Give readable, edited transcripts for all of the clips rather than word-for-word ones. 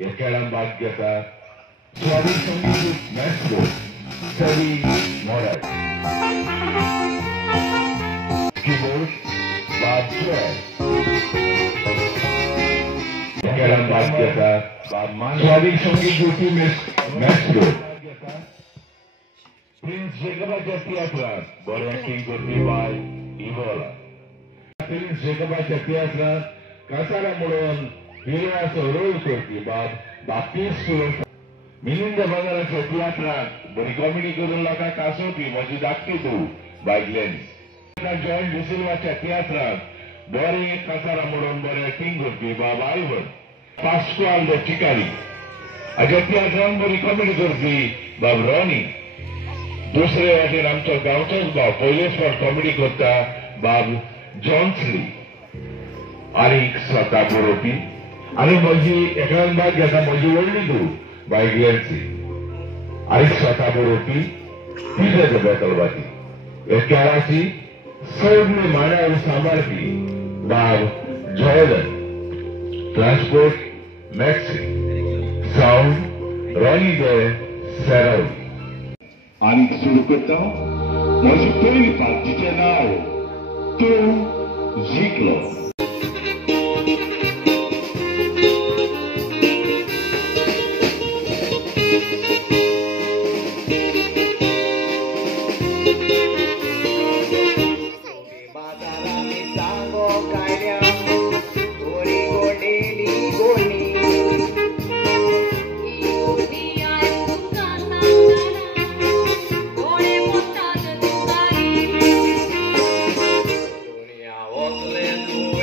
Ekaram Bhagyata, Swami Sangeet Maestro, Savi Morat. Keyboard, Bob Joy. Ekaram Bhagyata, Swami Sangeet Maestro. Prince Jagabati Theatre, Boraking by Ivola. Prince Jagabati Theatre, Kasara Muron, Hilas Roll Kurti, Baptist School. Mininda Bagara Theatre, Bori Comedy Kurulaka Kasoti, Majidaki by Glenn. Joined Busilva Theatre, Bori Kasara Muron, Boraking Kurti, Bob Ivan. Pascual the Chicari. Ajatia Bori Comedy Kurti, Bob Ronnie. दूसरे वाटे आमचो गांवचोच भाव पयलेच फावट comedy करता बाब जॉन्सली आनी स्वता बरोवपी आनी म्हजी एकान भाग घेता म्हजी व्हडली धूव बाय ग्लेन्सी आनी स्वता बरोवपी तिजे बेतलबाती हे केळाची सगळी मांडार सांबाळपी बाब जॉर्डन ट्रान्सपोर्ट मॅक्सी साउंड रॉनी दे सेराव आणि सुरू करता माझी पहिली पार्टीचे नाव तू जिंकलो Let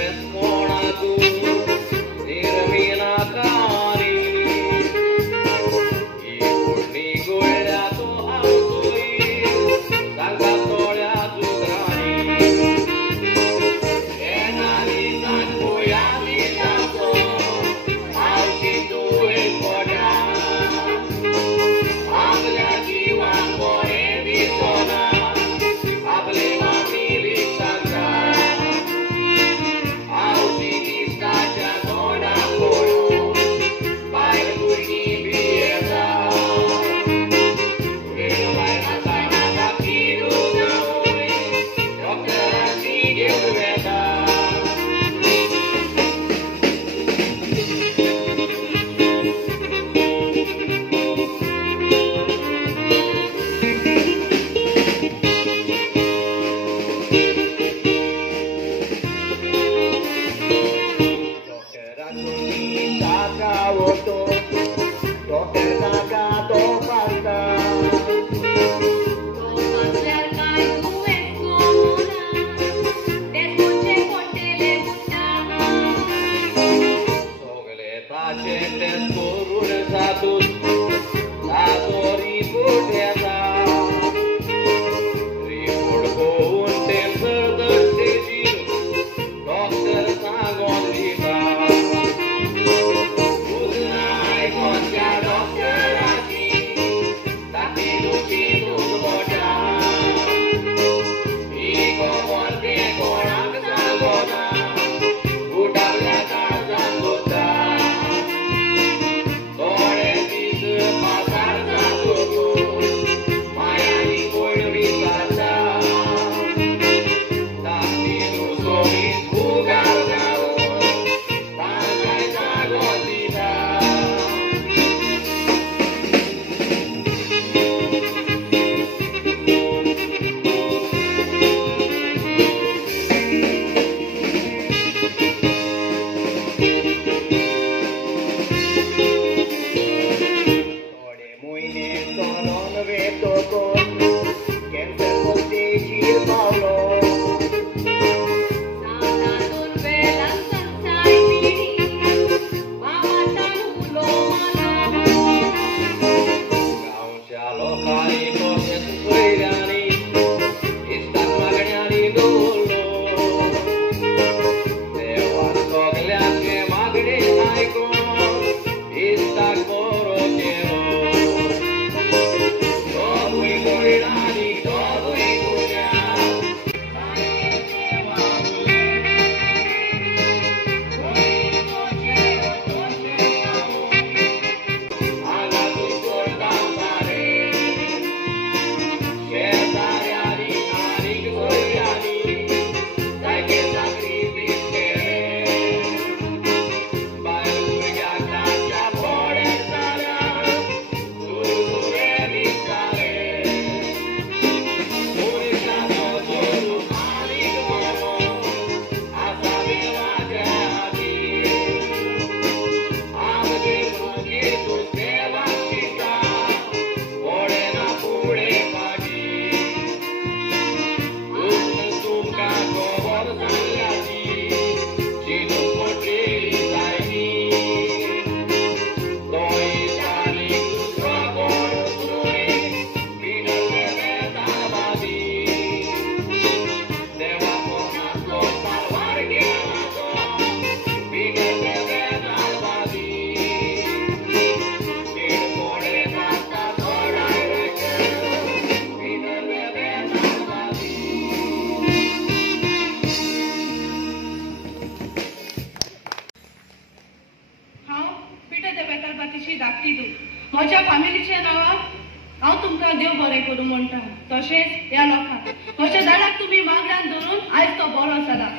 बरें करूं म्हणटा तशेंच ह्या लोकांक म्हज्या दाडाक तुमी मागण्यान धरून आयज तो बरो जाला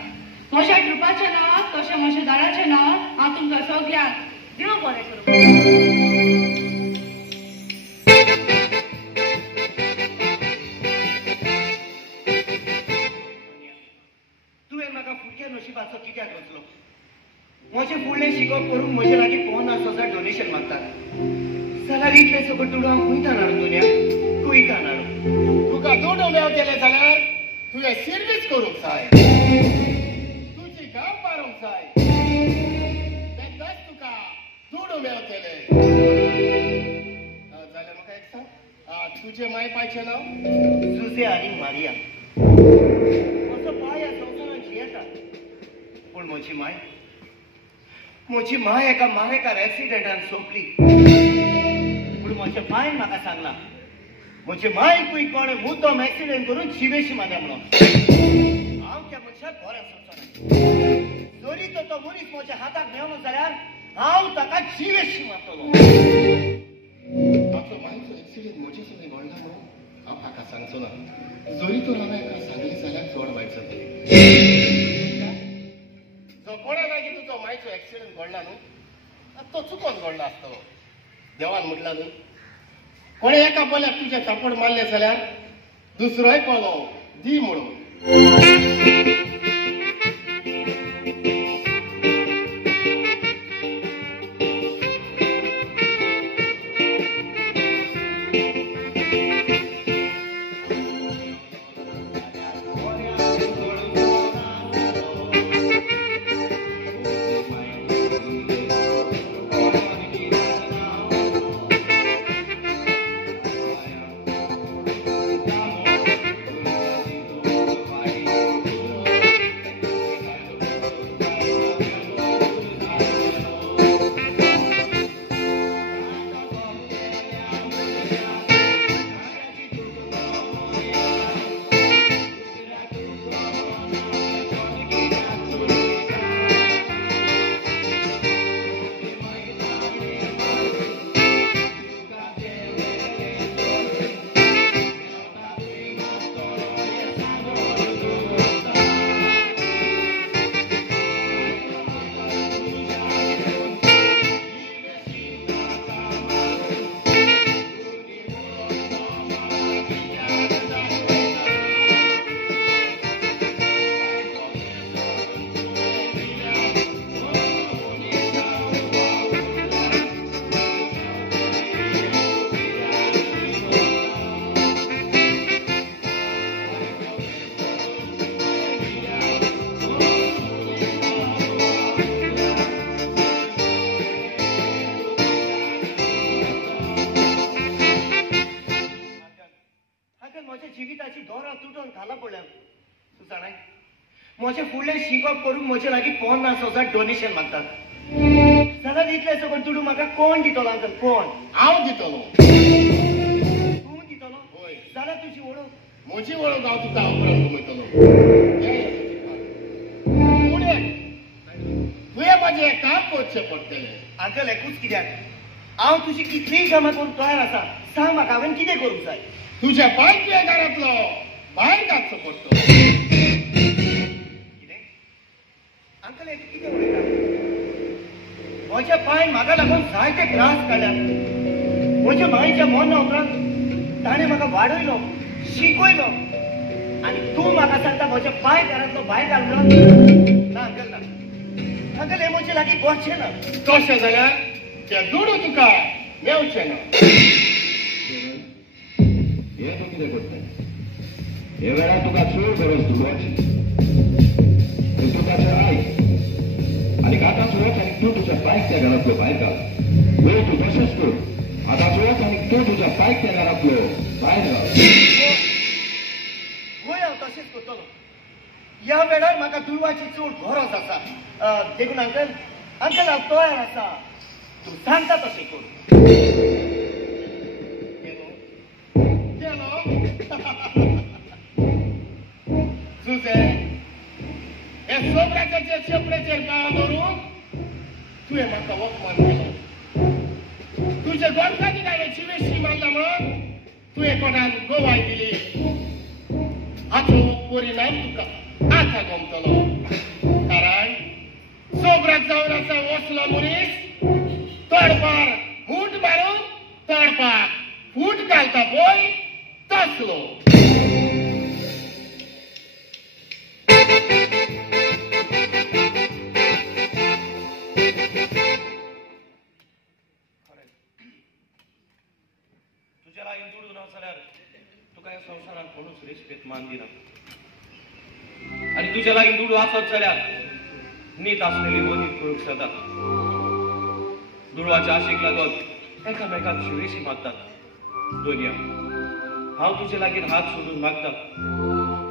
म्हज्या ट्रुपाच्या नांवाक तशें म्हज्या दाडाच्या नांवाक हांव तुमकां सगळ्यांक देव बरें करूं नशिबाचो कित्याक वचलो म्हजे फुडलें शिकप करून म्हजे लागीं 50,000 डोनेशन मागतात जाल्यार इतले सगळं तुडू हांव कुयतान हाडूं दुनिया कुयतान हाडूं तुका दोडो मेळ केले जाल्यार तुवें सर्वीस करूंक जाय तुजी काम मारूंक जाय तेन्नाच तुका दोडो मेळ केले जाल्यार म्हाका एक सांग तुजे माय पायचें नांव जुजे आनी मारिया म्हजो पाय ह्या संवसारांत जियेता पूण म्हजी माय एका मारेकार एक्सिडेंटान सोंपली पूण म्हज्या बायन म्हाका सांगला म्हजे मायकूय कोणे मुद्दम एक्सिडेंट करून जिवेशी मारल्या म्हणून हांव त्या मनशाक बरें सोंसना जरी तो मनीस म्हज्या हाताक मेवलो जाल्यार हांव ताका जिवेशी मारतलो ताचो मायचो एक्सिडेंट म्हजे सगळें घडला न्हू हांव ताका सांगचो ना जरी तो हांवें सांगली जाल्यार चड वायट जातलें जो कोणा लागीं तुजो मायचो एक्सिडेंट घडला न्हू तो चुकोन घडला आसतलो देवान म्हटला न्हू कोणे एका बोल्याक तुजे थापड मारले जाल्यार दुसरोय कोलो दी म्हणून जिविताची दोरां तुटून घाला पडल्या तूं जाणाय म्हजें फुडलें शिकप करून म्हजे लागीं 50,000 डोनेशन मागतात जाल्यार इतलें सगळें तुडू म्हाका कोण दितलो अंकल कोण हांव दितलो तूं दितलो होय जाल्यार तुजी वळख म्हजी वळख हांव तुका उपरांत घुमयतलो पुढे तुवें म्हजें काम करचें पडटलें अंकल एकूच कित्याक हांव तुजी कितलीय कामां करूंक तयार आसा सांग म्हाका हांवें कितें करूंक जाय तुज्या बाय तुवें घरांतलो भायर काडचो पडटलो कितें अंकल हें कितें उलयता म्हज्या बायन म्हाका लागून जायते त्रास काडल्यात म्हज्या बायच्या मोन्ना उपरांत ताणें म्हाका वाडयलो शिकयलो आनी तूं म्हाका सांगता म्हज्या बाय घरांतलो भायर काडलो ना अंकल ना अंकल हें म्हजे लागीं गोडचें ना तशें जाल्यार तें दुडू तुका मेवचें ना हे तूं कितें करता हे वेळार तुका चड गरज दुडोवची तूं ताचें आयक आनी आतांच वच आनी तूं तुज्या बायक त्या घरांतलो भायर घाल वय तूं तशेंच कर आतांच वच आनी तूं तुज्या बायक त्या घरांतलो भायर घाल वय हांव तशेंच करतलो ह्या वेळार म्हाका दुर्वाची चड गरज आसा देखून अंकल अंकल हांव तयार आसा तूं सांगता तशें कर तुझे हे सोबऱ्याच्या शेपडेचेर पांय दवरून तुवें म्हाका वखमान केलो तुजे गोडकाची गाडे चिवेशी मारला म्हणून तुवें एकवटान गोवाय दिली हाचो परिणाम तुका आता गमतलो कारण सोबराक जावन आसा वसलो मनीस तडपार फूट मारून तडपाक फूट घालता पळय तसलो तुझ्या लागीं दुडून जाल्यार तुका ह्या संवसारांत कोणूच रेस्पेत मान दिना आनी तुझ्या लागीं दुडू आसत जाल्यार नीत आसलेली मदीत करूंक जाता दुडवाच्या आशेक लागून एकामेकाक शिवेशी मागतात दोनया हांव तुजे लागीं हात सोडून मागता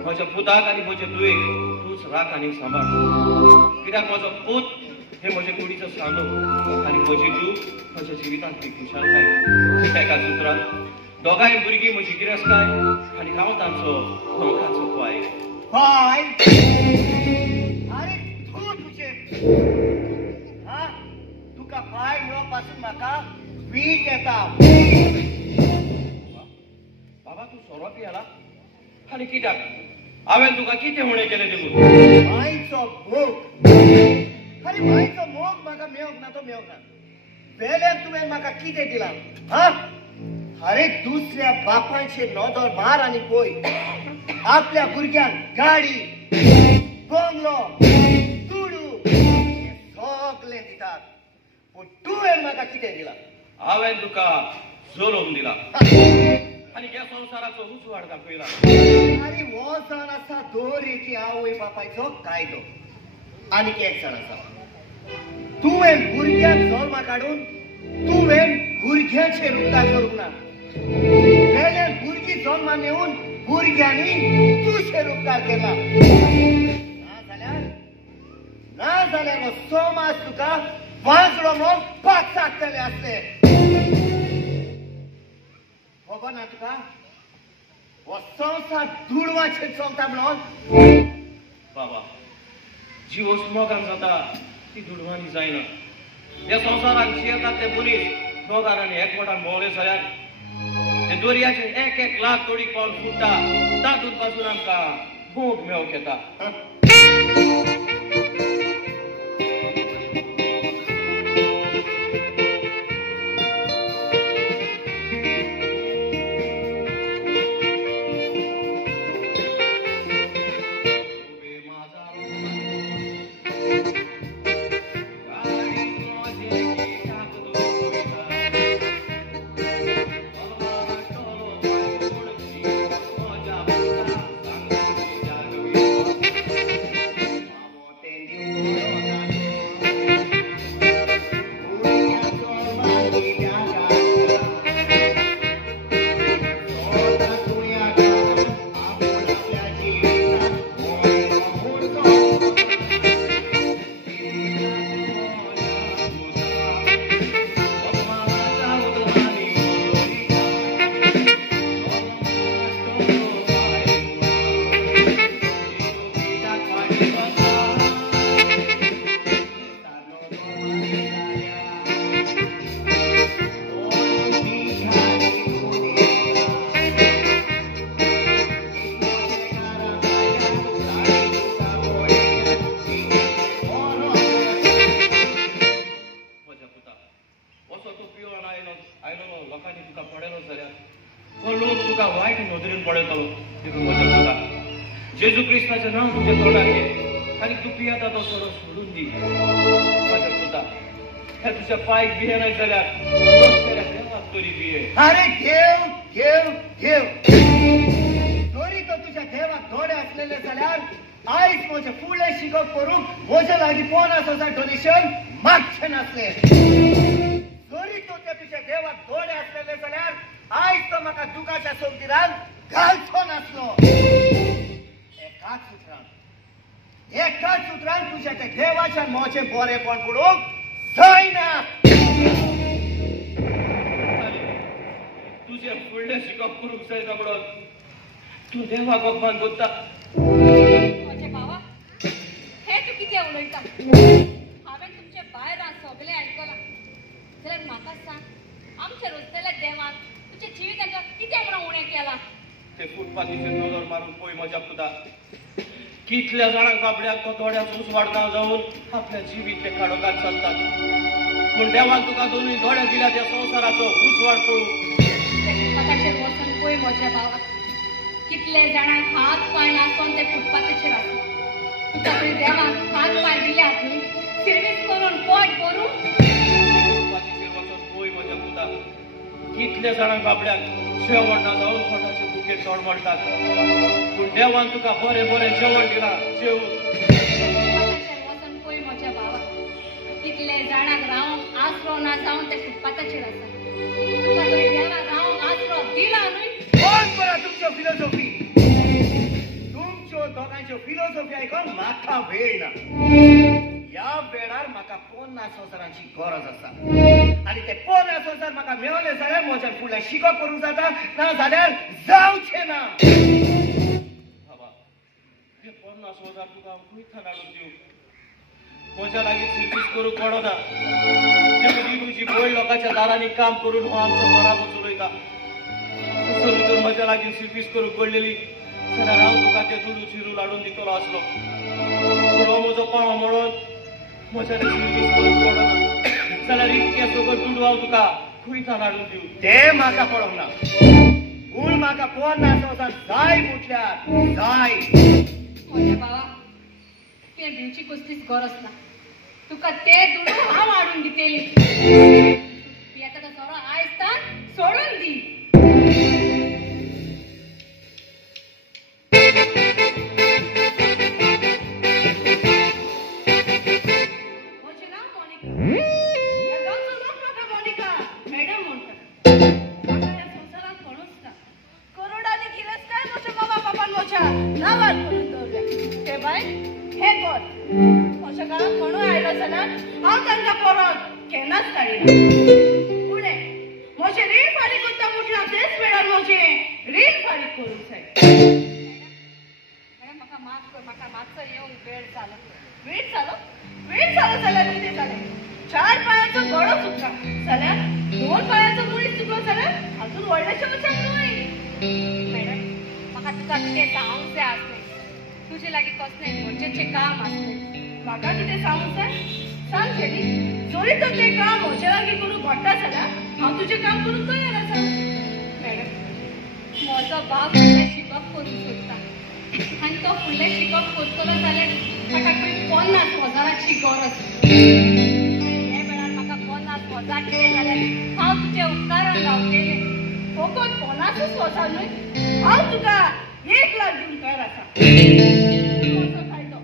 म्हज्या पुताक आनी म्हजे तुवेक तूंच राख आनी सांबाळ कित्याक म्हजो पूत हे म्हजे कुडीचो सांदो आनी म्हजी तूं म्हज्या जिवितांतली खुशालकाय एका सुत्रान दोगांय भुरगीं म्हजी गिरेस्ताय आनी हांव तांचो पंखाचो पाय पाय अरे तू तुझे हा तुका पाय मेळो पासून म्हाका वीट येता बाबा तूं सोरो पियेला आनी कित्याक हांवें तुका कितें उणें केलें देखून मायचो मोग अरे मायचो मोग म्हाका मेळोंक ना तो मेळोंक ना वेल्यान तुवें म्हाका कितें दिलां हा अरे दुसऱ्या बापायचे नोदर मार आनी पळय आपल्या भुरग्यांक गाडी बंगलो तुडू सगळें दितात पूण तुवें म्हाका कितें दिलां हांवें तुका जोलोवन दिला आनी ह्या संवसाराचो उजवाड दाखयला अरे हो जाण आसा दोरेची आवय बापायचो कायदो आनीक एक जाण आसा तुवें भुरग्यांक जल्मा काडून तुवें भुरग्यांचेर उपकार करूंक ना वेल्यान भुरगीं जल्मा नेऊन भुरग्यांनी तुजेर उपकार केला ना जाल्यार हो समाज तुका वाजलो म्हूण पाचाकतले आसले खबर ना तुका हो संवसार दुडवाचेर चलता म्हणून बाबा जीव मोगान जाता ती दुडवानी जायना ह्या संवसारान जियेतात ते मनीस दोगान आनी एकवटान भोंवले जाल्यार ते दर्याचे एक एक लाख तोडीक पावन फुट्टा तातूंत पासून आमकां मोग मेळोंक येता जेजू क्रिस्ताचे नाव तुझे तोंडार घे आनी तू पियेता तो सोरो सोडून दी माझ्या पुता हे तुझ्या पायक बिये नाही जाल्यार देवाक तरी बिये अरे देव देव देव तरी तो तुझ्या देवाक थोडे असलेले जाल्यार आयज म्हजे फुडले शिकप करूंक म्हजे लागीं 50,000 डोनेशन मागचे नासले तरी तो ते तुझ्या देवाक थोडे असलेले जाल्यार आयज तो म्हाका दुखाच्या सोबतीरान घालचो नासलो एकाच सुत्रान तुझ्या त्या देवाच्या मोचे बरेपण पडूंक जायना तुझे फुडले शिकप करूंक जाय म्हणून तू देवाक अपमान करता म्हजे बाबा हे तू कितें उलयता हांवें तुमचे भायर सगळें आयकलां जाल्यार म्हाका सांग आमच्या रोजलेल्या देवान तुझे जिवितांका कित्याक म्हणून उणें केला ते फुटपाथीचेर नजर मारून पळय म्हज्या पुता कितल्या जाणांक बाबड्याक तो दोड्याचो उसवाडगांव जावन आपल्या जिवीत ते काडोकात चलतात पूण देवान तुका दोनूय दोड्या दिल्या त्या संवसाराचो उसवाड पळोवंक ते फुटपाथाचेर वचून पळय म्हज्या भावा कितले जाणांक हात पाय नासोन ते फुटपाथाचेर आसा तुका तरी देवान हात पाय दिल्यात न्ही सर्वीस करून पोट भरून फुटपाथीचेर वचून पळय म्हज्या पुता कितले जाणांक बाबड्याक जेवण ना जावन पोटाचे भुकेर तळमळटात पूण देवान तुका बरें बरें जेवण दिलां जेव फुटपाथाचेर वचून पळय म्हज्या भावा कितले जाणांक रावंक आसरो ना जावन ते फुटपाथाचेर आसा तुका तरी देवान रावंक आसरो दिला न्ही कोण बरा तुमच्यो फिलॉसॉफी तुमच्यो दोगांच्यो फिलॉसॉफी आयकून म्हाका वेळ ना ह्या वेळार म्हाका पोरण्या संवसाराची गरज आसा आनी ते पोरण्या संवसार म्हाका मेळ्ळे जाल्यार म्हज्या फुडल्या शिकप करूंक जाता ना जाल्यार जावचें ना बाबा हे पोरण्या संवसार तुका हांव खंयच्यान हाडून दिवं म्हज्या लागीं सर्वीस करूंक पडना जेवढी तुजी भयण लोकांच्या दारांनी काम करून हो आमचो बराबर चलयता जर म्हज्या लागीं सर्वीस करूंक पडलेली जाल्यार हांव तुका ते दुडू चिरू लाडून दितलो आसलो पूण हो म्हजो पाव म्हणून म्हज्या सर्वीस करूंक पडना जाल्यार इतके सगळं दुडू हांव तुका खंयच्यान हाडून दिवं ते म्हाका पडोंक ना पूण म्हाका पोरण्या संवसार जाय म्हटल्यार जाय म्हज्या भावा ते भिवची कसलीच गरज ना तुका ते दुडू हांव हाडून दितेली येता तो सोरो आयजतान सोडून दी म्हजें नांव मोनिका ह्या गांवचो लोक म्हाका मोनिका मॅडम म्हणटा म्हाका ह्या संवसारांत कोणूच ना करोडांनी गिरेस्ताय म्हज्या मामा बापान म्हज्या नांवार करून दवरल्या ते भायर हे घर म्हज्या घरांत कोणूय आयलो जाल्यार हांव तांकां परत केन्नाच धाडिना पुणें म्हजें रीण फारीक करता म्हटल्यार तेच वेळार म्हजें रीण फारीक करूंक जाय मॅडम म्हाका माफ कर म्हाका मातसो येवंक वेळ जालो वेळ जालो जाल्यार कितें जालें 4 पांयाचो गळो चुकता जाल्यार 2 पांयाचो मुळीच चुकलो जाल्यार हातून व्हडलेशें कशें न्हय मॅडम म्हाका तुका कितें सांगूंक जाय आसलें तुजे लागीं कसलें गरजेचें काम आसलें म्हाका कितें सांगूंक जाय सांग जेनी जरी तर तें काम म्हजे लागीं करूंक घडटा जाल्यार हांव तुजें काम करूंक तयार आसा मॅडम म्हजो बाब फुडलें शिकप करूंक सोदता आनी तो फुडलें शिकप करतलो जाल्यार म्हाका खंय 50,000ची गरज हे वेळार म्हाका 50,000 दिले जाल्यार हांव तुजे उपकारान रावतलें फकत 50,000 न्हय हांव तुका 1 लाख दिवंक तयार आसा म्हजो फायदो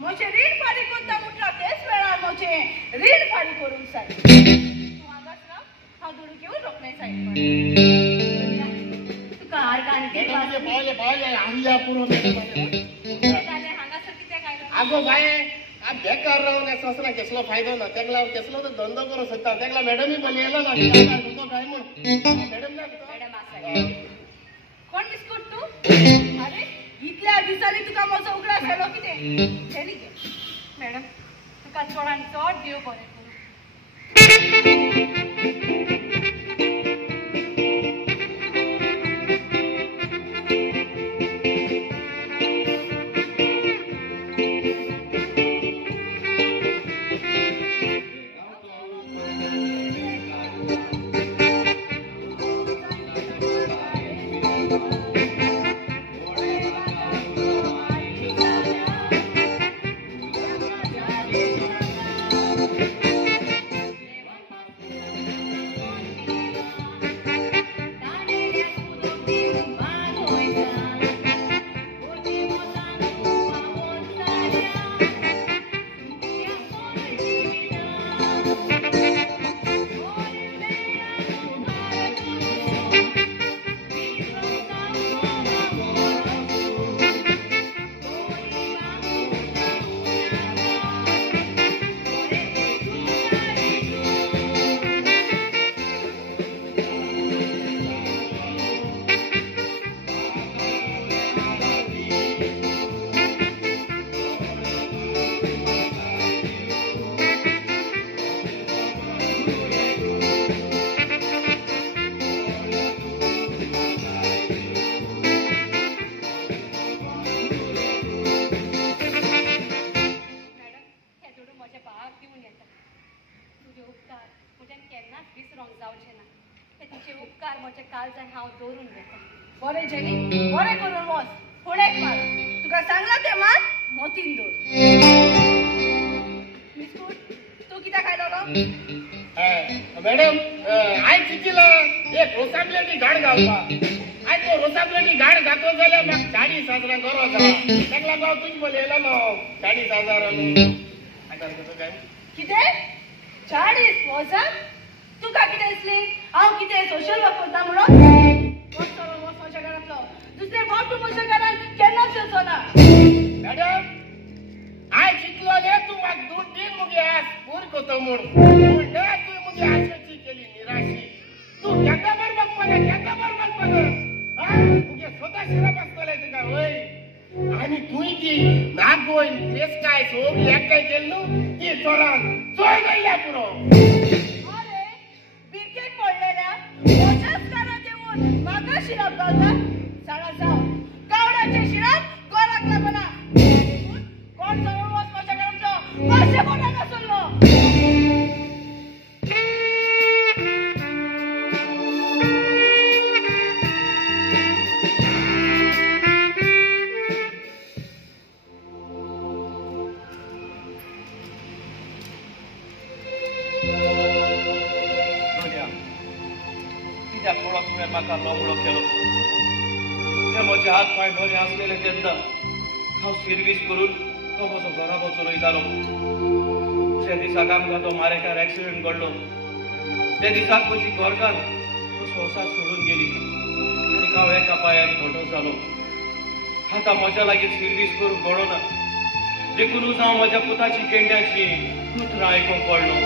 म्हजें रीण फारीक करता म्हटल्यार तेच वेळार म्हजें रीण फारीक करूंक जाय तूं हांगाच राव हांव दुडू घेवन रोखडें सायड तुका आयज आनी कितें जाल्यार हांगासर कित्याक आयलो आगो बाये आज बेकार रावन या संवसाराक कसलो फायदो ना तेगला कसलो तो धंदो करूंक सोदता तेगला मॅडमी बोली येलो ना तुका काय म्हण मॅडम ना मॅडम आसा कोण बिस्कूट तूं अरे इतल्या दिसांनी तुका म्हजो उगडास आयलो कितें जेनी घे मॅडम तुका चोडान चड देव बरें करूं कॉलेजींनी बरें करून वच फुडेक मार तुका सांगला ते मात मोतीन दवर बिस्कूट तू कित्याक खायलो मॅडम आय चिंतिला एक रोसाबलेटी घाण घालपा आय तो रोसाबलेटी घाण घातो जाल्यार म्हाका 40,000 गरो जाला ताका लागून हांव तुजे बोले येयलो न्हू 40,000 आतां काय कितें 40,000 तुका कितें दिसली हांव कितें सोशल वर्क करता म्हणून वच म्हज्या घरांतलो दुसरे फावट तूं म्हज्या घरांत केन्नाच येवचो ना मॅडम आय चिंतलो रे तूं म्हाका दूध दीन मुगे आस पूर कोतो म्हूण उलटा तुवें मुगे आशेची केली निराशी तू केन्ना बरोबर पडले मुगे स्वता शिराप आसतले तुका वय आनी तुवें ती नागोय तेच काय सगळी एकठांय केली न्हू ती चोरान चोर जाल्ल्या पुरो अरे बिकेक पडलेल्या म्हज्याच कानात येवन म्हाका शिराप घालता जाणा जाव कावडाचे शिराप गोराक लागना कोण चोरून वच म्हज्या घरांतलो मातशें कोणाक नासलो तुवें म्हाका लोंबडो केलो ते म्हजे हात पांय बरे आसलेले तेन्ना हांव सर्वीस करून तो म्हजो घरा चलयतालो त्या दिसाक आमकां तो मारेकार एक्सिडेंट घडलो त्या दिसाक म्हजी गोरकान तो संवसार सोडून गेली आनी हांव एका पांयाक मोठो जालो आतां म्हज्या लागीं सर्वीस करूंक घडोना देखूनच हांव म्हज्या पुताची केंड्याची कुत्रां आयकूंक पडलो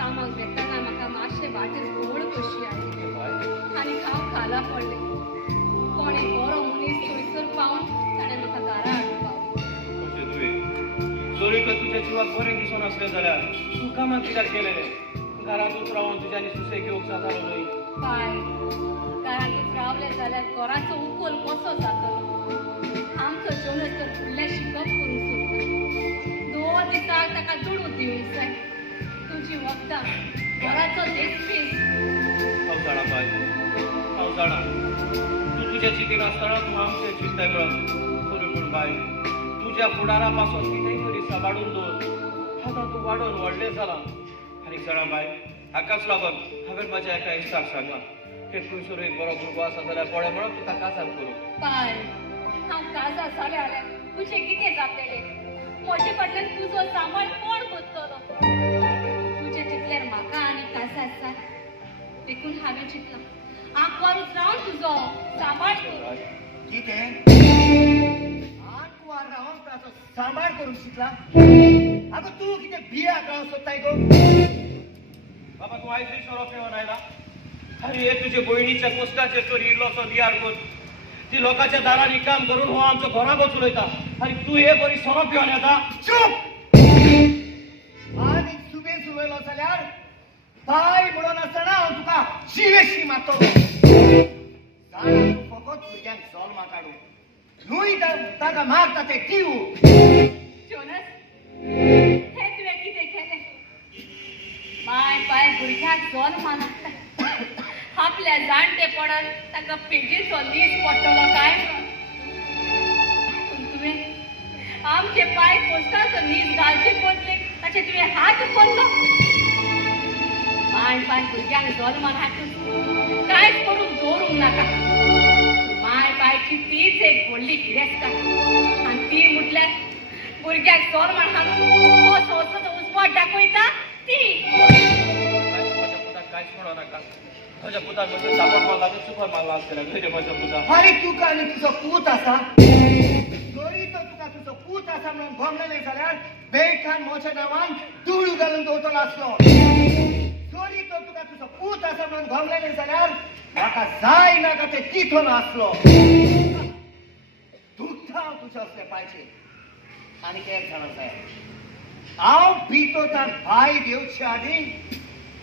कामाक वेताना म्हाका मातशे वाटेर व्हड कशी आयली आनी हांव खाला पडले कोणी बरो मनीस थंयसर पावन ताणें म्हाका घरा हाडून पावलो कशें तुवें चोरी तर तुज्या जिवाक बरें दिसून आसलें जाल्यार तूं कामाक कित्याक केलेलें घरांतूच रावन तुज्यानी सुसेग घेवंक जातालो न्हय बाय घरांतूच रावले जाल्यार घराचो उखल कसो जातलो आमचो जोनस तर फुडलें शिकप करूंक सोदता 2 दिसाक ताका दुडू दिवंक जाय तुजी वखदां घराचो देखीस हांव जाणा बाय हांव जाणा तूं तुज्या चिंतेन आसतना तूं आमचें चिंताय म्हणून खरें पूण बाय तुज्या फुडारा पासून कितेंय तरी सांबाळून दवर आतां तूं वाडोवन व्हडलें जालां आनी जाणा बाय हाकाच लागून हांवें म्हाज्या एका इश्टाक सांगलां ते खंयसर एक बरो भुरगो आसा जाल्यार पळय म्हणून तुका काजार करूं बाय हांव काजार जाले जाल्यार तुजें कितें जातलें म्हजे कडल्यान तुजो सांबाळ कोण करतलो तुजें चिंतल्यार म्हाका आनी काजार जाय देखून हांवें चिंतलां आंकवारूच रावन तुजो सांबाळ करूं कितें आंकवार रावन ताचो सांबाळ करूंक चिंतला आगो तूं कितें बियाक रावंक सोदताय गो बाबा तू आयज सोरोप येवन आयला अरे हे तुजे भयणीच्या पोस्टाचेर तर इल्लोसो दियार कर ती लोकांच्या दारांनी काम करून हो आमचो घरा चलयता आनी तू हे बरी सोरोप येवन येता चूप आनी सुबेज उलयलो जाल्यार बाय म्हणून आसतना हांव तुका शिवेशी मारतलो फकत भुरग्यांक जल्मा काडू न्हूय ताका मारता ते दिवू जोनस हे तुवें कितें केलें बाय बाय भुरग्याक जल्मा नासता आपल्या जाणटेपणान ताका पेजेचो लीस पडटलो काय पूण तुवें आमचे पाय पोस्टाचो लीस घालचे बदले ताचे तुवें हात पडलो बाय बाय भुरग्यांक जल्मान हाडून कांयच करून दवरूंक नाका माय बायची तीच एक व्हडली गिरेस्तकाय आनी ती म्हटल्यार भुरग्याक जल्मान हाडून हो संवसाराचो उजवाड दाखयता ती कांयच म्हणो नाका म्हज्या पुताक म्हज्या सापड मारला तर चुकोर मारला आसतलें घरे म्हज्या पुता अरे तुका आनी तुजो पूत आसा जरी तो तुका तुजो पूत आसा म्हणून भोंगलेलें जाल्यार बेठान म्हज्या नांवान धूळ घालून दवरतलो आसलो जरी तो तुका तुजो पूत आसा म्हणून भोंगलेलें जाल्यार म्हाका जाय नाका तें तिथून आसलो दुखता हांव तुज्या असले पांयचे आनी एक जाणा जाय हांव भितोतान भाय देवचे आनी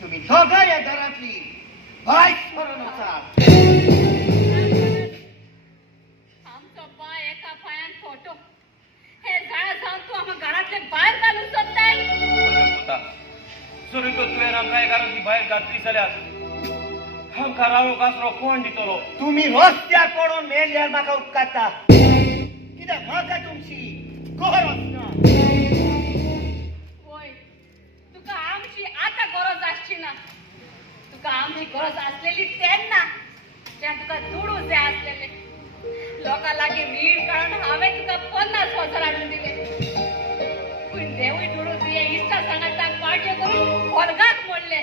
तुमी दोगां ह्या घरांतली भाय सोडून वचात आमचो बाय एका पांयान फोटो हे जाणा जावन तूं आमकां घरांतले भायर घालूंक सोदताय पुता जरी तर तुवें आमकां एकारांतली भायर घातली जाल्यार आमकां रावूंक आसरो कोण दितलो तुम्ही रस्त्यार पडून मेल्यार म्हाका उपकारता कित्याक म्हाका तुमची गरज ना वय तुका आमची आतां गरज आसची ना तुका आमची गरज आसलेली तेन्ना जेन्ना तुका दुडू जाय आसलेले लोकां लागीं रीण काडून हांवें तुका 50,000 हाडून दिले पूण देवूय दुडू तुवें इश्टा सांगात पार्ट्यो करून वर्गाक मोडले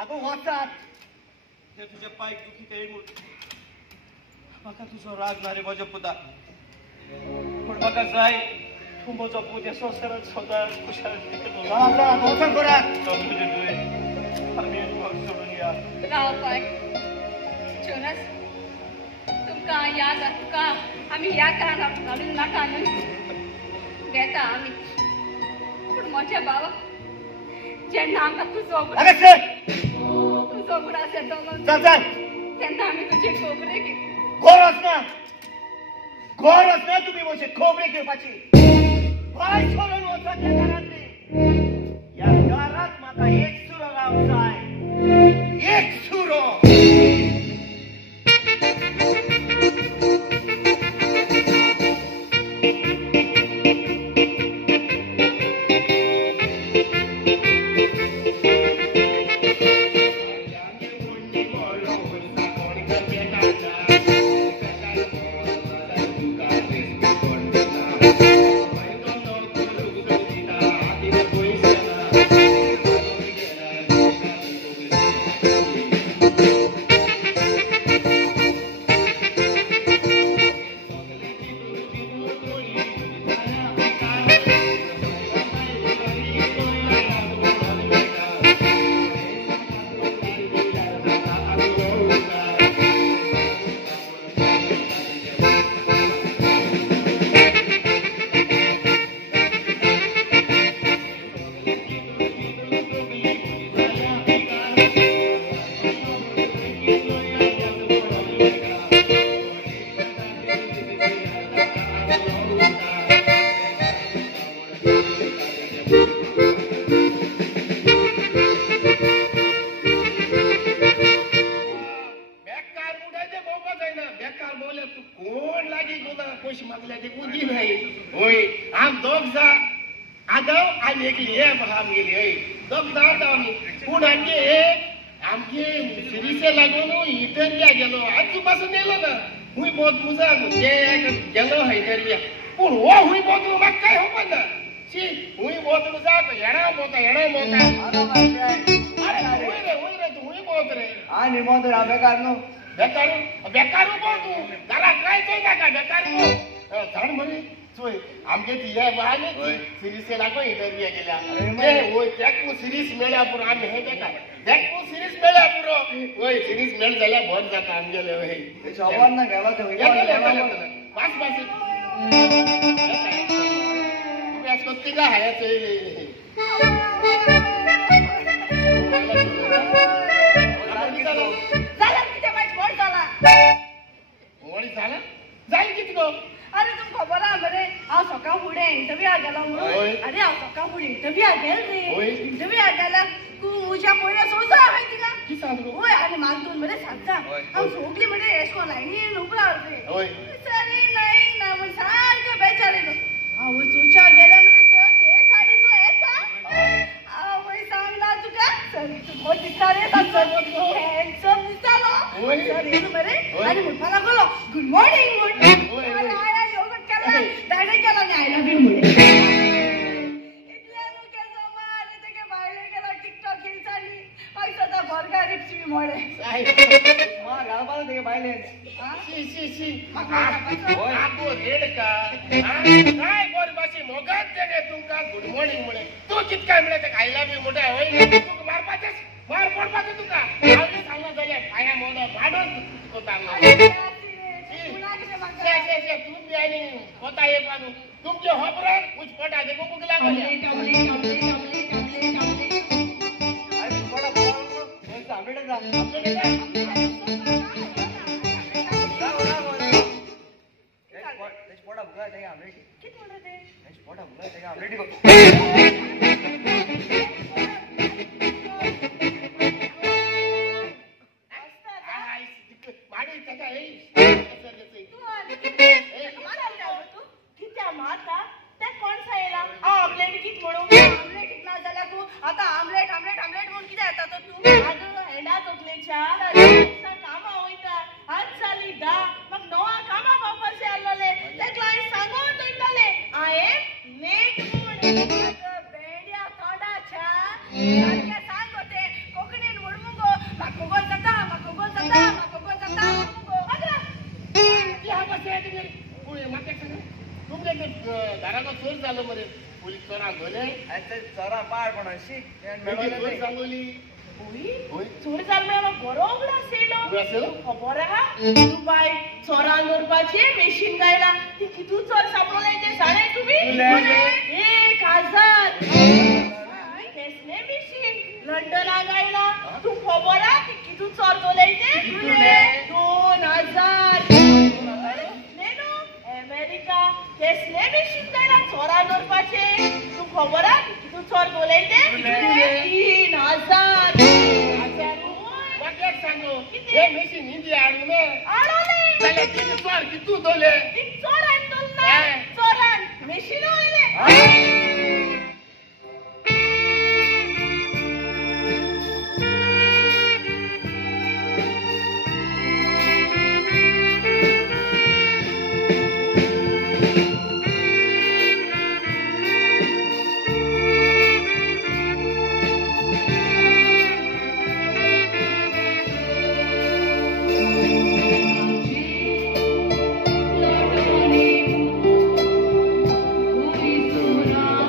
आगो वचात हे तुझे पाय दुखीत येईल म्हूण म्हाका तुजो राग ना रे म्हज्या पुता पूण म्हाका जाय तूं म्हजो पूत ह्या संवसारांत सदां खुशाल वचन करात तुजे तुवें आमी सोडून या राव बाय जोनस तुमकां याद तुका आमी ह्या घरांत घालूंक नाका न्हय घेता आमी पूण म्हज्या भावाक जेन्ना आमकां तुजो उगडास येतलो तेन्ना आमी तुजे खोबरे गरज ना तुम्ही म्हजे खोबरे घेवपाची भाय सोडून वचत ह्या घरांतली ह्या घरांत म्हाका एक सुरो रावंक जाय एक सुरो गेली हय दोग दात आमी पूण आमगे सिरीसे लागून इंटरव्या गेलो आजू पासून येलो ना हुंय बहुत मुजा गेलो इंटरव्या पूण हो हुंय बहुत म्हाका काय खबर ना शी हुंय बहुत मुजा येणा मोता हुंय रे तू हुंय बहुत रे आनी मोद रा बेकार नो बेकारू पो तू घरा काय चोय नाका बेकारू जाण म्हणे चोय आमगे ती हे बाने सिरीसे लागो इंटरव्यू गेल्या ए ओय त्याक सिरीज मेळ्या पुरो आमी हे बेकार त्याक सिरीज मेळ्या पुरो ओय सिरीज मेळ जाल्या भर जाता आमगेले ओय ते चौवन ना गेला तो पास तू आज कोती का हाया चोयले किती गो अरे तुम खबर आहे मरे हांव सकाळ फुडें इंटरव्यूआ गेलो म्हणून अरे हांव सकाळ फुडें इंटरव्यूआ गेल रे इंटरव्यूआ गेल्यार तूं म्हज्या पयल्या सोंसा हांवें तिका की सांगू होय आनी म्हाका दोन मरे सांगता हांव सोगली मरे एश कोन लायनीन उबो रावले सरी नाही ना म्हण सारकें बेचारिलो हांव चोवच्या गेल्या मरे सर ते साडीचो येता हांव सांगला तुका सर तूं बरो दिसता रे हँडसम दिसतालो सर येलो मरे आनी म्हणपा लागलो गुड मॉर्निंग म्हण ताणे केला आय लव्ह यू म्हणे इतल्यानू केसो मार तेगे भायले गेला टिकटॉक खेळचाली मागीर सदा भरगा रिप्सी मोडे मार घालपालो तेगे भायले शी आगो रेड का काय बोर बाशी मोगात तेगे तुमका गुड मॉर्निंग म्हणे तू कित काय म्हणे ते आय लव्ह यू म्हणे होय तू मारपाचेस मार पडपाचो तुका हांव सांगला जाल्यार पाया मोडो भाडोन कोतांगलो तू बी आनी कोता ये पानू तुमचे होबरे कुछ पटा देखो बुगला अरे बड़ा बड़ा आमलेट जा पोटा बुगला जाएगा आमलेट कित म्हणत ते पोटा बुगला जाएगा आमलेट माडी तका ए कित्या मारता ते कोण सांगला आमलेट कित म्हणू आमलेट इतना जाल्यार तू आता आमलेट म्हणून कितें येता तो तू आजो हेडा तकलेच्या कामा वयता आज जाली 10 मग 9 कामा वापस आलोले ते क्लायंट सांगोत वयताले हांवें लेट म्हूण बेड्या तोंडाच्या सारकें सांग होते कोंकणीन म्हणमुगो म्हाका गो जाता तुमचे घराचो चोर जालो मरे पुलीस चोरां घोले चोरा पाड पण चोर सांगोली चोर जाल मेळ्ळो बरो उगडो आसलो खबर आहा तू बाय चोरां दवरपाचे मेशीन गायला ती कितू चोर सापडले ते साडे तुमी 1000 केसले मेशीन लंडना गायला तू खबर आहा ती कितू चोर दवरले ते 2000 अमेरिका केसले मेशीन गायला चोरां दवरपाचे तू खबर आहा ती कितू चोर दवरले ते 3000 वाटेक सांगो हे मेशीन हिंदी हाडूने जाल्यार कितें चोर कितू दवरले चोरान दवरना चोरान मेशीन वयले Lord,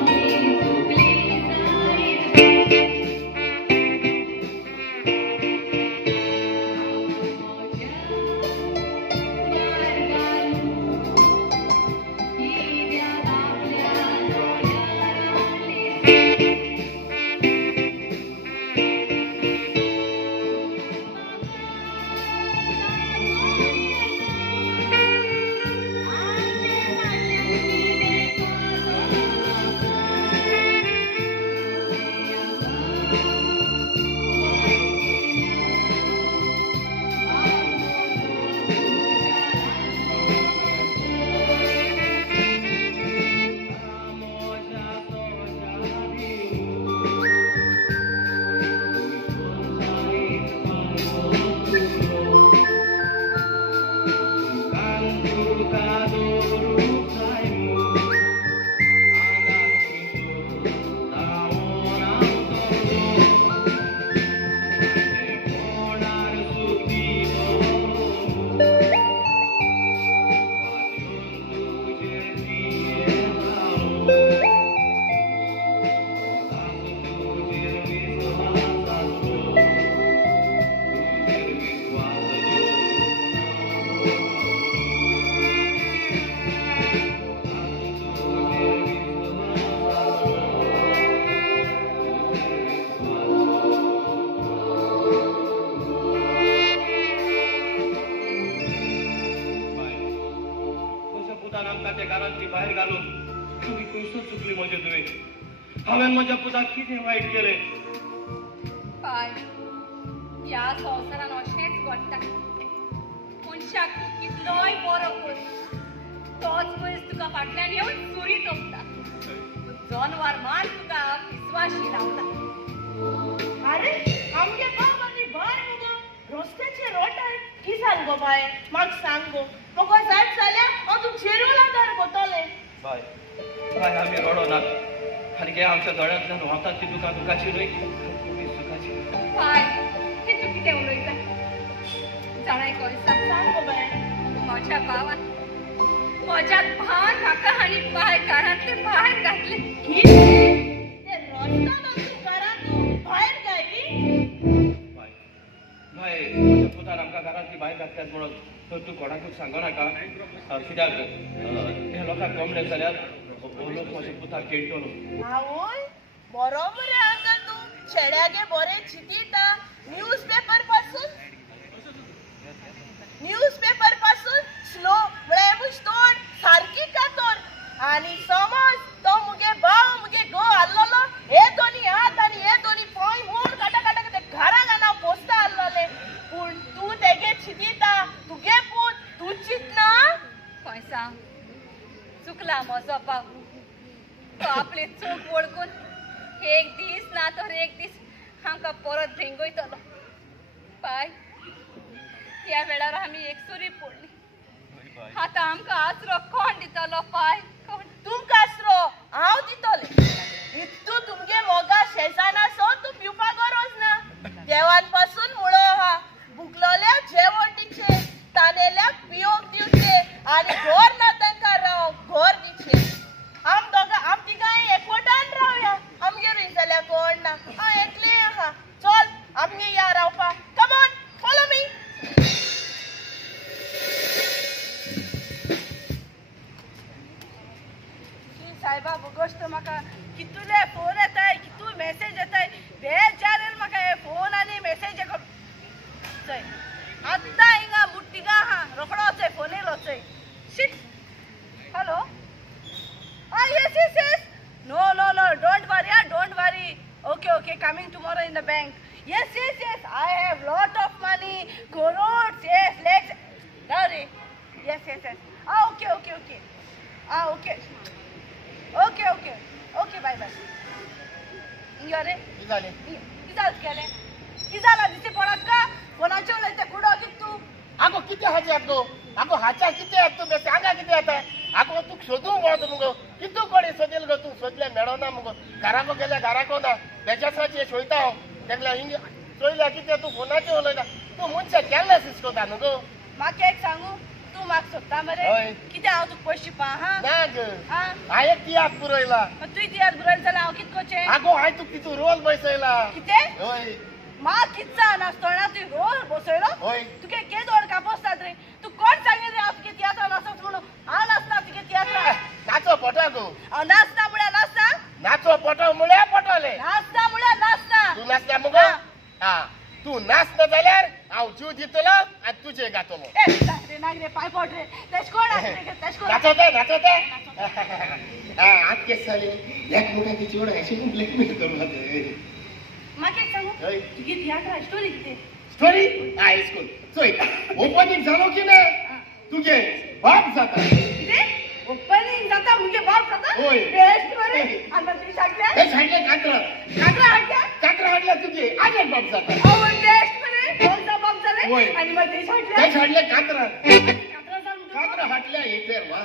हांवें म्हज्या पुताक कितें वायट केलें? पाय ह्या संवसारान अशेंच घडटा. मनशाक तूं कितलोय बरो कर, तोच पयस तुका फाटल्यान येवन सुरी तोपता. जनवार मान तुका विश्वासी लावता. अरे आमगे बाब आनी बाय मुगो रस्त्याचे रोटाय की सांग गो बाय म्हाका सांग गो म्हाका जाय जाल्यार हांव तुका चेरूला दार कोतोलें. बाय बाय आमी रडोनात आनी गे आमच्या दोळ्यांतल्यान वतात ती तुका दुखाची न्हय तुमी सुखाची. पाय हे तूं कितें उलयता? जाणाय कोयसा सांग गो बाय. म्हज्या भावान म्हाका आनी पाय घरांतले भायर घातले. की ते रस्त्यान तूं घरांतून भायर गायली? बाय बाय म्हज्या पुतान आमकां घरांतली भायर घातल्यात म्हणून तर तूं कोणाकूच सांगो नाका. कित्याक हे लोकांक कळलें जाल्यार लोक म्हज्या पुताक केळटलो. आवय बरोबर आहे हांगा तूं शेड्यागे बरे चितीता. न्यूजपेपर पासून स्लो म्हळ्यार तोंड सारकी कातोर. आनी समज तो मुगे भाव मुगे घो हाडलोलो हे दोनी हात आनी हे दोनी पांय म्हूण काटा काटा ते घरान हांव पोसता हाडलोले. पूण तूं तेगे चितीता तुगे पूत तूं चिंतना? कोयसा चुकला म्हजो भाव. तो आपले चूक वळखून एक दीस ना तर एक दीस आमकां परत धिंगयतलो. पाय ह्या वेळार आमी एक सुरी पडली. आतां आमकां आसरो कोण दितलो? पाय कोण? तुमकां आसरो हांव दितलें. इतू तुमगे मोगा शेजाना सो तूं पिवपाक गरज ना. देवान पासून मुळो आहा. भुकलोल्या जेवण दिचे, तानेल्याक पियोक दिवचे आनी घर ना तांकां रावंक घर दिचे. आम तिगांय एकवटान रावया. आमगे रही जाल्यार कोण ना. हांव एकलें आहा. चल आमगे या रावपा. Come on follow me. सायबा गोश्ट म्हाका कितुले फोन येताय कितू मेसेज येताय बेचारेन म्हाका हे फोन आनी मेसेज चय आत्ता हिंगा मुट्टिगा आहा रोखडो वचय फोन येयलो चय. Sheet hello yes no don't worry okay coming tomorrow in the bank. yes I have lot of money crores yes lakhs. Sorry yes okay bye Ingre की जाला दिसे पडत का कोणाचे उलयते कुडो की तू आगो किती हाचे गो आगो हाच्या किती आहेत तू सांगा किती येता आगो तू सोदूंक वळत मुगो कितू कोणी सोदेल गो तू सोदले मेळोना मुगो घराको गेल्या घराको ना बेजासाचे सोयता हांव तेगल्या हिंग चोयल्या कितें तू फोनाचेर उलयता तू मनशा केन्ना सिस्कोता न्हू गो. म्हाका एक सांगू तू म्हाका सोदता मरे कितें हांव तुका पयशे पा हा ना ग हांव एक तियाक पुरयला. तुवें तियाक पुरयला जाल्यार हांव कितें कोचें? आगो हांवें तुका तितू रोल बसयला. कितें? हय म्हाका कितें नासतना तुवें रोल बसयलो? हय तुगे केदोड कापोसतात रे. तू कोण सांगेल रे हांव तुगे तियात्रान आसत म्हणून? हांव नाचता तुगे तियात्रान. नाचो पटो गो. हांव नाचता म्हळ्यार नाचता. नाचो पटो म्हळ्यार पटोले. नाचता म्हळ्यार नाचता. तू नाचल्या मुगो हा तू नाचना जाल्यार हांव जीव दितलो आनी तुजे गातलो. नागरे पाय पड रे तेश कोण नाचोते आज केस जाले एकमेकाची चोड अशी ब्लॅकमेल करून म्हाका एक सांगू तुगे तियात्रा स्टोरी कितें? स्टोरी हाय स्कूल चोय ओपनिंग जालो की ना तुगे बाप जाता. कितें ओपनिंग जाता मुगे बाप जाता? होय. बेस्ट मरे आनी तुवें सांगल्या हे सांगले कात्रा हाडल्या तुगे आज एक बाप जाता. बेस्ट मरे दोन बाप जाले होय. आनी मग ते सांगल्या ते सांगले कात्रा कात्रा हाडल्या हे फेर वा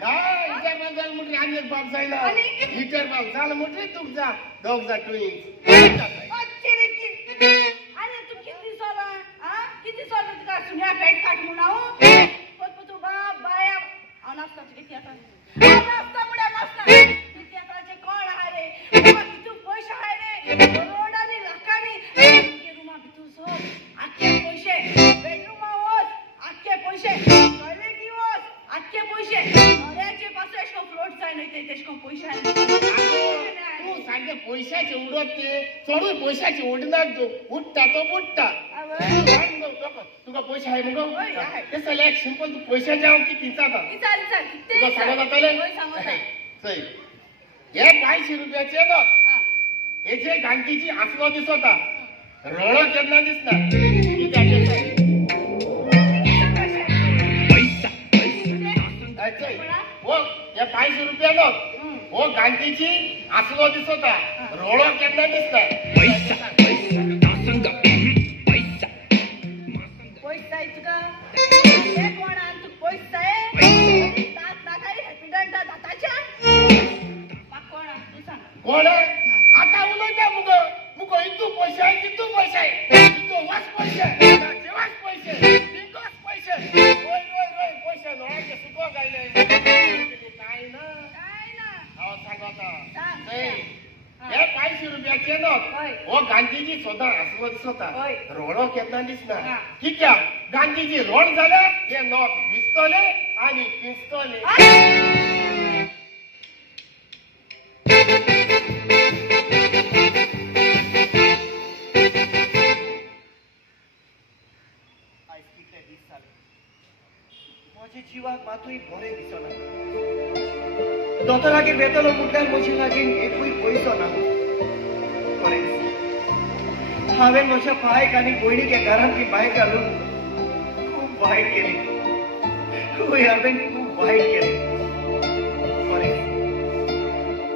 ना इतर जाल म्हणून आनी एक बाप जायला इतर बाप जाल म्हणून तुक जा दोग जा ट्विन्स. अरे तू किती सोला किती सोला तुका सुन्या पेट काट म्हणून हांव तू बाप बाया हांव नाचता तुगे तियात्रान नाचता म्हळ्यार नाचता. तियात्राचे कोण आहा रे रुमा भितूर पयशे आहाय रे करोडांनी लाखांनी तुगे रुमा भितूर सोद आख्खे पयशे बेडरूमा वच आख्खे पयशे टॉयलेटी वच आख्खे पयशे नोऱ्याचे पासो एशको फ्लोट जाय न्हय तेशको पयशे तू सांगे पैशाचे उडत ते चढूय पैशाचे उडनात तू उडटा तो बुडटा. तुका पैसे आहे मग हय, आहे. ते चल एक सिंपल तू पैशाचे हांव कितें दिता विचार विचार तुका सांगो जातले सही हे 500 रुपयाचे न्हू हे जे गांधीजी आसलो दिसता रळो केन्ना दिसना कित्याचे सही हो हे 500 रुपया न्हू हो गांधीजी आसलो दिसता रळो केन्ना दिसना पैसा तुका हे कोण आन तू पैसा दात नाकाई हॅपीडंटा दाताच्या कोण तू सांग कोण आता उलयता मुगो इतू पैसे आहे कितू पैसे आहे इतू वास पैसे जेवास पैसे तिंगोस पैसे रोय पैसे लोळाचे सुको गायले काय ना हांव सांगता हे 500 रुपयाचे न्हू हो गांधीजी सदां आसलो दिसता रोडो केन्ना दिसना कित्या गांधीजी रोड जाले हे नोट भिजतले आनी पिंजतले माझे जीवाक मातूय बरें दिसना दोतोरागेर वेतलो म्हटल्यार म्हजे लागीं एकूय पयसो ना हांवें म्हज्या पायक आनी भयणीक ह्या घरांतली भायर घालून खूब वायट केलें हांवें खूब वायट केलें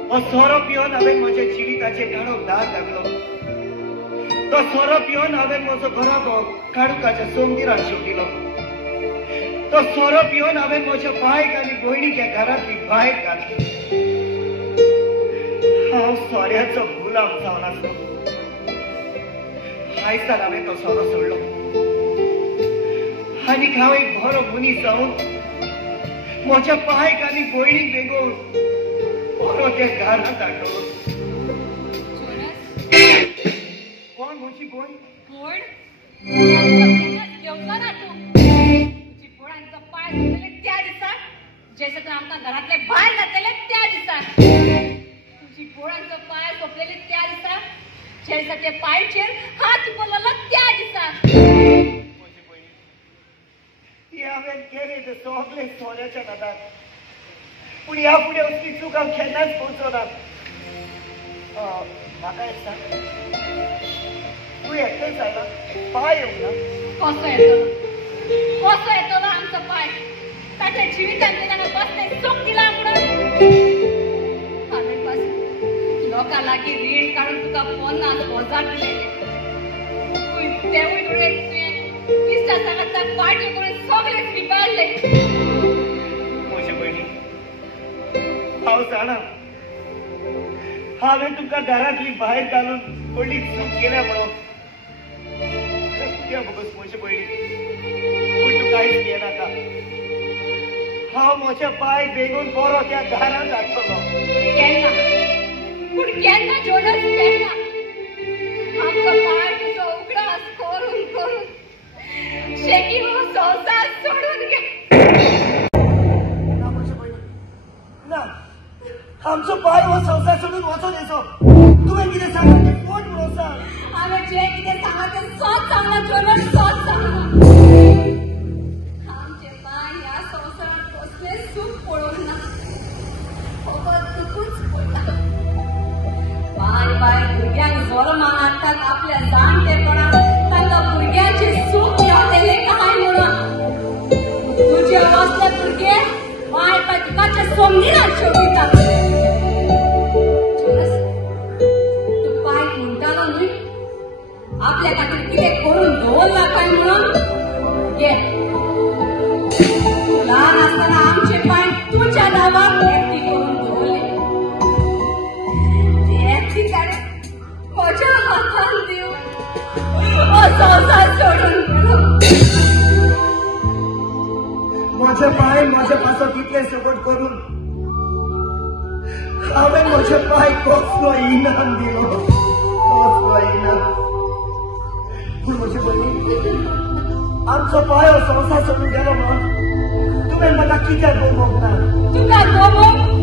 हो सोरो पिवन हांवें म्हज्या जिविताचेर काडोक दाग घातलो तो सोरो पिवन हांवें म्हजो घराबो काडूकाच्या सोमदिराक शेवटिलो तो सोरो पिवन हांवें म्हज्या बायक आनी भयणीक ह्या घरांतली भायर घातली हांव सोऱ्याचो गुलाम जावन आसलो आयज हांवें तो सोरो सोडलो आनीक हांव एक बरो मनीस जावन म्हज्या बायक आनी भयणीक वेगोवन बरो त्या घरांत हाडलो कोण म्हजी भयण कोण घेवचो ना तू तुझी पोळांचो पाय सुटलेले त्या दिसाक जे सगळं आमकां घरांतले भायर घातलेले त्या दिसाक तुझी पोळांचो पाय सोपलेले त्या दिसाक जे सगळे पायचेर हात पडलेलो त्या दिसाक ती हांवें केली ते सगळे सोऱ्याच्या नादार पूण ह्या फुडें असली चूक हांव केन्नाच पळोवचो ना म्हाका एक सांग तूं एकटेच आयला पाय येवंक ना कसो येतलो आमचो पाय ताच्या जिवितान ताणें कसलें सूख दिलां म्हणून हांवें पासून लोकां लागीं रीण काडून तुका 50,000 दिलेले तेवूय तुवें दिसता सांगता पार्टी करून सगळे बिबाडले म्हजे भयणी हांव जाणा हांवें तुमकां घरांतली भायर घालून व्हडली चूक केल्या म्हणून कित्याक बोगस म्हजे भयणी पूण तूं कांयच घेनाका हांव म्हज्या पायक बेगून बरो त्या घरांत हाडटलो केन्ना पूण केन्ना जोनस केन्ना आमचो पाय तुजो उगडास करून करून शेकी हो संवसार सोडून गे ना म्हजे भयणी ना आमचो पाय हो संवसार सोडून वचो देसो तुवें कितें सांगला तें फोट म्हणून सांग हांवें जे कितें सांगलां तें सोच सांगलां जोनस सोच सांगलां आमचे पाय ह्या संवसारांत कसलें सूख पळोवंक ना फकत दुखूच पडटा बाय बाय भुरग्यांक जोरमान हाडटात आपल्या जाणटेपणांत तांकां भुरग्यांचें सूख गावलेलें काय म्हणून तुजे असले भुरगे बाय बाय तुकाच्या सोमदिराक शेवटितात तूं पाय म्हणटालो न्हय आपल्या खातीर कितें करून दवरला काय म्हणून घे ल्हान आसतना आमचे पाय तुज्या नांवार एकटी करून दवरले तेची ताणें म्हज्या हातान दिवन हो संवसार सोडून गेलो म्हजे पाय म्हज्या पासो कितले सपोर्ट करून हांवें म्हजे पाय कसलो इनाम दिलो कसलो इनाम पूण म्हजे भयणी आमचो पाय हो संवसार सोडून गेलो म्हणून तुवें म्हाका कित्याक गमोवंक ना तुका गमोवंक